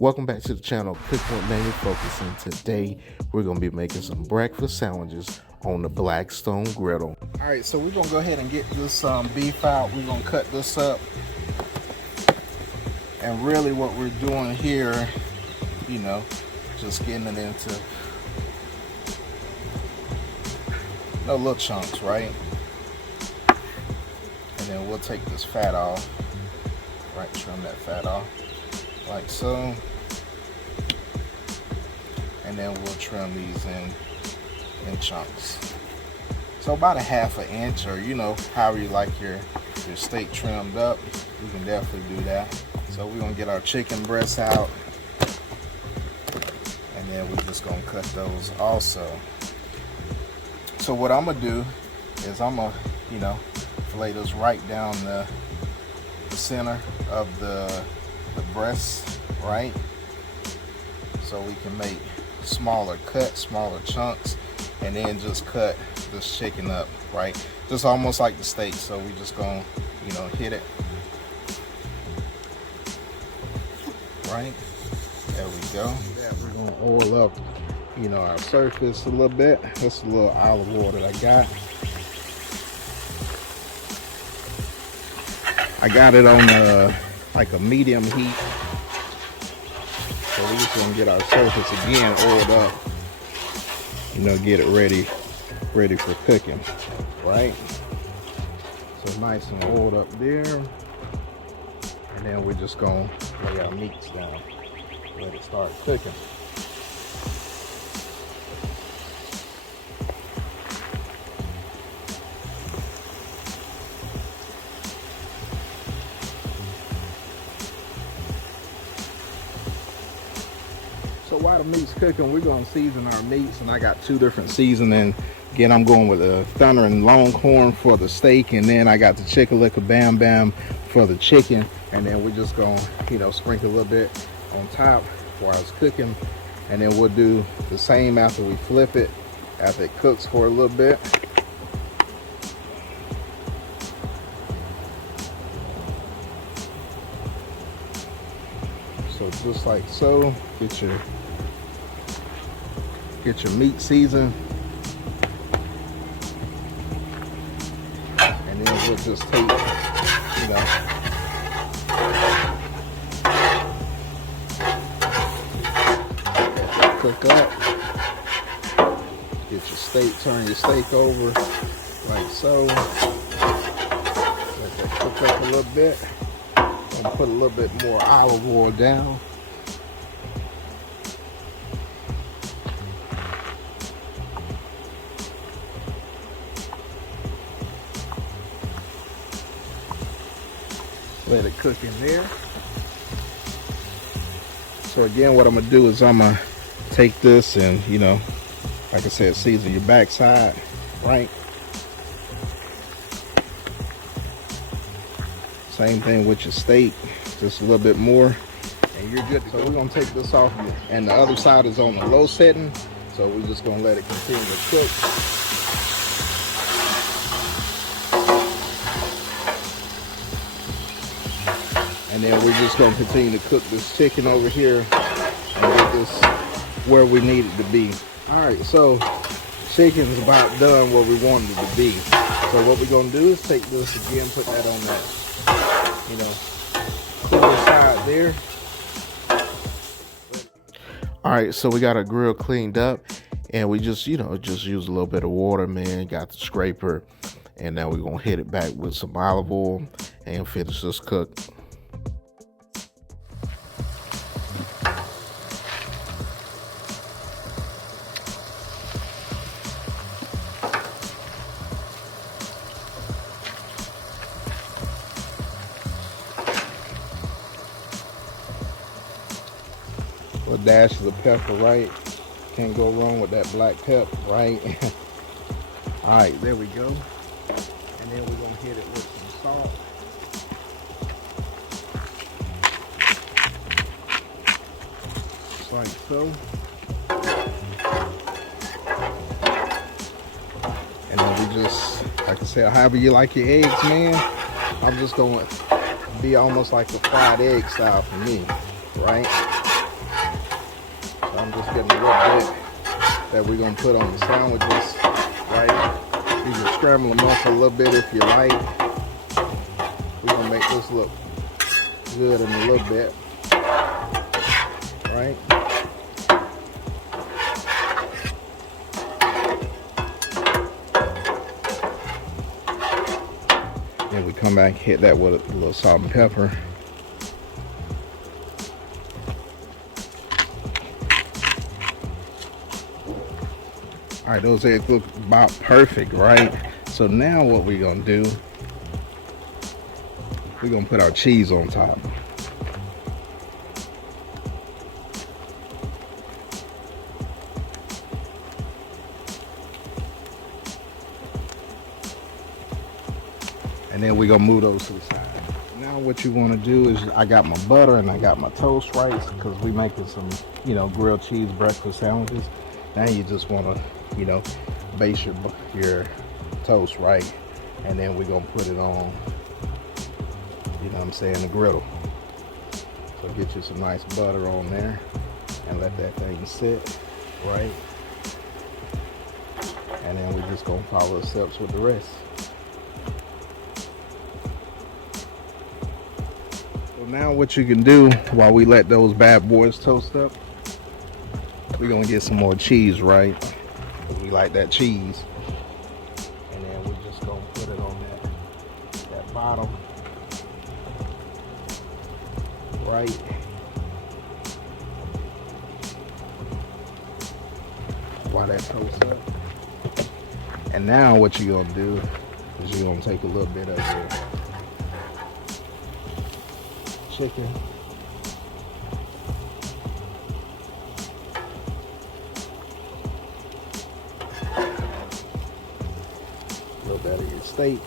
Welcome back to the channel, Cooking with Manual Focus, and today we're going to be making some breakfast sandwiches on the Blackstone Griddle. All right, so we're going to go ahead and get this beef out. We're going to cut this up. And really what we're doing here, just getting it into little chunks, right? And then we'll take this fat off, right? Trim that fat off, like so. And then we'll trim these in chunks. So about a ½ inch, or however you like your steak trimmed up, you can definitely do that. So we're gonna get our chicken breasts out, and then we're just gonna cut those also. So what I'm gonna do is I'm gonna, fillet those right down the center of the breast, right? So we can make smaller cuts, smaller chunks, and then just cut this chicken up, right? Just almost like the steak. So we just gonna, hit it. Right, there we go. We're gonna oil up, our surface a little bit. That's a little olive oil that I got it on like a medium heat. So we're just gonna get our surface again oiled up. Get it ready for cooking, right? So nice and oiled up there. And then we're just gonna lay our meats down, let it start cooking. So while the meat's cooking, we're gonna season our meats, and I got 2 different seasonings. Again, I'm going with a Thunder and Longhorn for the steak, and then I got the Chick-a-Lick Bam Bam for the chicken. And then we're just gonna, sprinkle a little bit on top while it's cooking. And then we'll do the same after we flip it, after it cooks for a little bit. So just like so, get your meat seasoned. And then we'll just take, cook up. Get your steak, turn your steak over like so. Let that cook up a little bit. And put a little bit more olive oil down. Let it cook in there. So again, what I'm gonna do is I'm gonna take this and, like I said, season your backside, right? Same thing with your steak, just a little bit more, and you're good to go. We're gonna take this off, and the other side is on the low setting, so we're just gonna let it continue to cook. And then we're just gonna continue to cook this chicken over here and get this where we need it to be. All right, so chicken's about done where we wanted it to be. So what we're gonna do is take this again, put that on that, cooler side there. All right, so we got our grill cleaned up, and we just use a little bit of water, man. Got the scraper, and now we're gonna hit it back with some olive oil and finish this cook. Little dashes of pepper, right? Can't go wrong with that black pepper, right? All right, there we go. And then we're gonna hit it with some salt. Just like so. And then we just, like I said, however you like your eggs, man. I'm just going to be almost like a fried egg style for me, right? I'm just getting a little bit that we're gonna put on the sandwiches, right? You can scramble them up a little bit if you like. We're gonna make this look good in a little bit, right? Then we come back, hit that with a little salt and pepper. All right, those eggs look about perfect, right? So now what we're gonna do, we're gonna put our cheese on top. And then we're gonna move those to the side. Now what you wanna do is, I got my butter and I got my toast rice, because we making some, grilled cheese breakfast sandwiches. Now you just wanna, base your toast right, and then we're gonna put it on, the griddle. So get you some nice butter on there and let that thing sit, right? And then we're just gonna follow the steps with the rest. So now what you can do while we let those bad boys toast up, we're gonna get some more cheese, right? We like that cheese. And then we're just gonna put it on that bottom, right? While that toasts up. And now what you're gonna do is you're gonna take a little bit of your chicken, a little bit of your steak,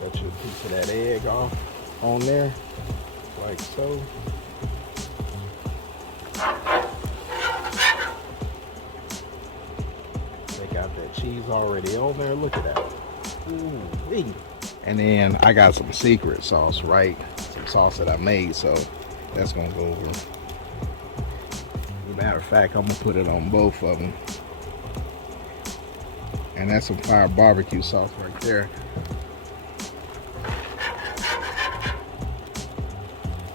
got your piece of that egg off on there, like so. They got that cheese already on there. Look at that. Ooh-wee. And then I got some secret sauce, right? Some sauce that I made, so that's gonna go over. As a matter of fact, I'm gonna put it on both of them. And that's some fire barbecue sauce right there.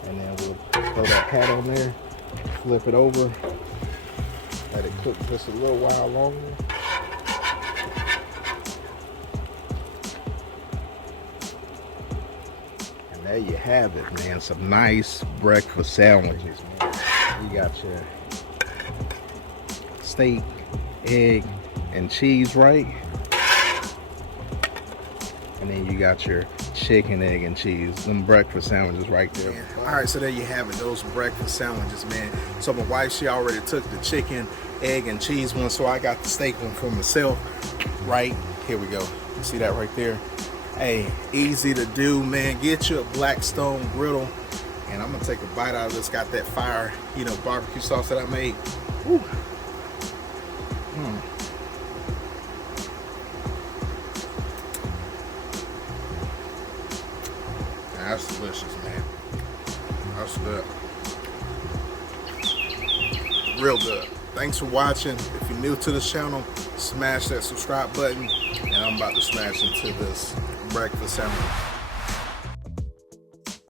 And then we'll throw that hat on there, flip it over, let it cook just a little while longer. And there you have it, man. Some nice breakfast sandwiches, man. You got your steak, egg, and cheese, right? And then you got your chicken, egg, and cheese. Them breakfast sandwiches right there. Yeah. All right, so there you have it, those breakfast sandwiches, man. So my wife, she already took the chicken, egg, and cheese one, so I got the steak one for myself. Right, here we go. See that right there? Hey, easy to do, man. Get you a Blackstone Griddle. And I'm gonna take a bite out of this. Got that fire, barbecue sauce that I made. Woo. That's delicious, man. That's good. Real good. Thanks for watching. If you're new to the channel, smash that subscribe button. And I'm about to smash into this breakfast sandwich.